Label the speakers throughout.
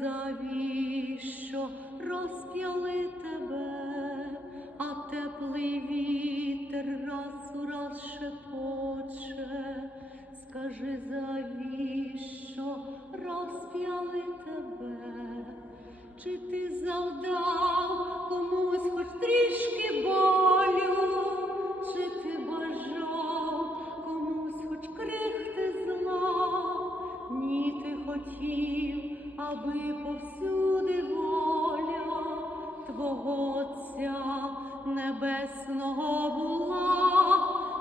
Speaker 1: завіщо розп'яли тебе, а теплий вітер раз у раз шепоче, скажи завіщо розп'яли тебе, чи ти завдав комусь хоч трішки болю, повсюди воля Твого Отця Небесного була,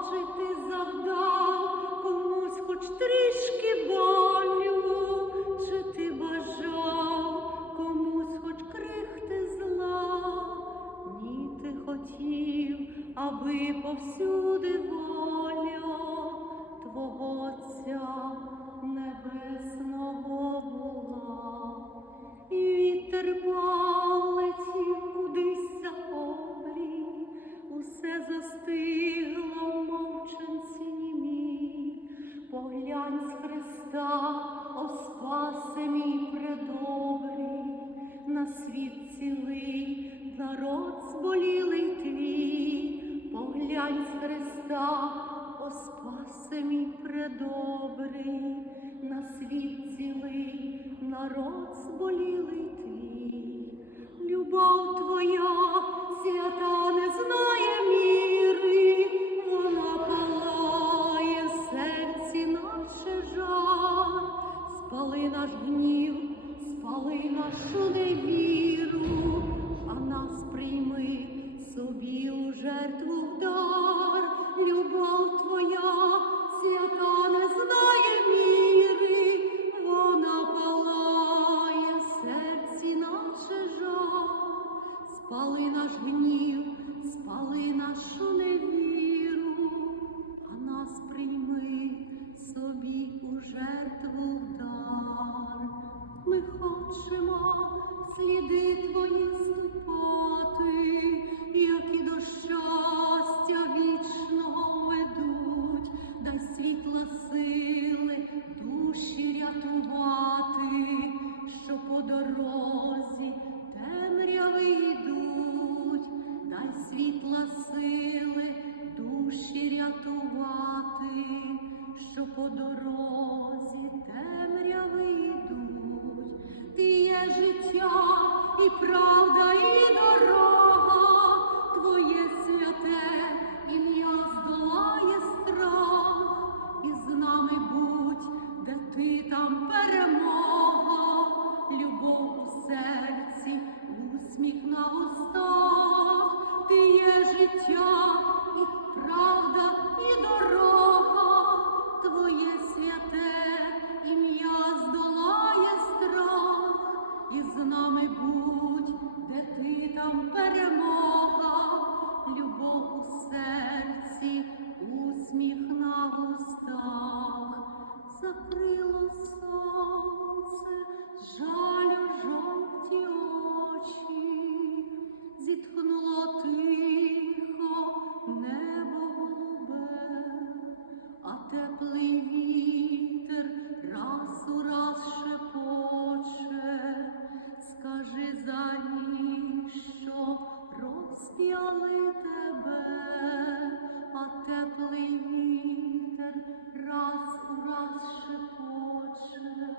Speaker 1: чи ти завдав комусь хоч трішки болю, чи ти бажав комусь хоч крихти зла, ні ти хотів, аби повсюди воля Твого Отця о спасе мій предобрий, на світ цілий народ зболілий твій. Поглянь з Христа, о спасе мій предобрий, на світ цілий народ зболілий нашу невіру, а нас прийми собі у жертву в дар. Любов твоя свята не знає міри, вона палає в серці наче жар, спали наш гнів, що по дорозі темряви йдуть, ти є життя і правда, і дорога, тебе, а теплий вітер раз у раз шепоче,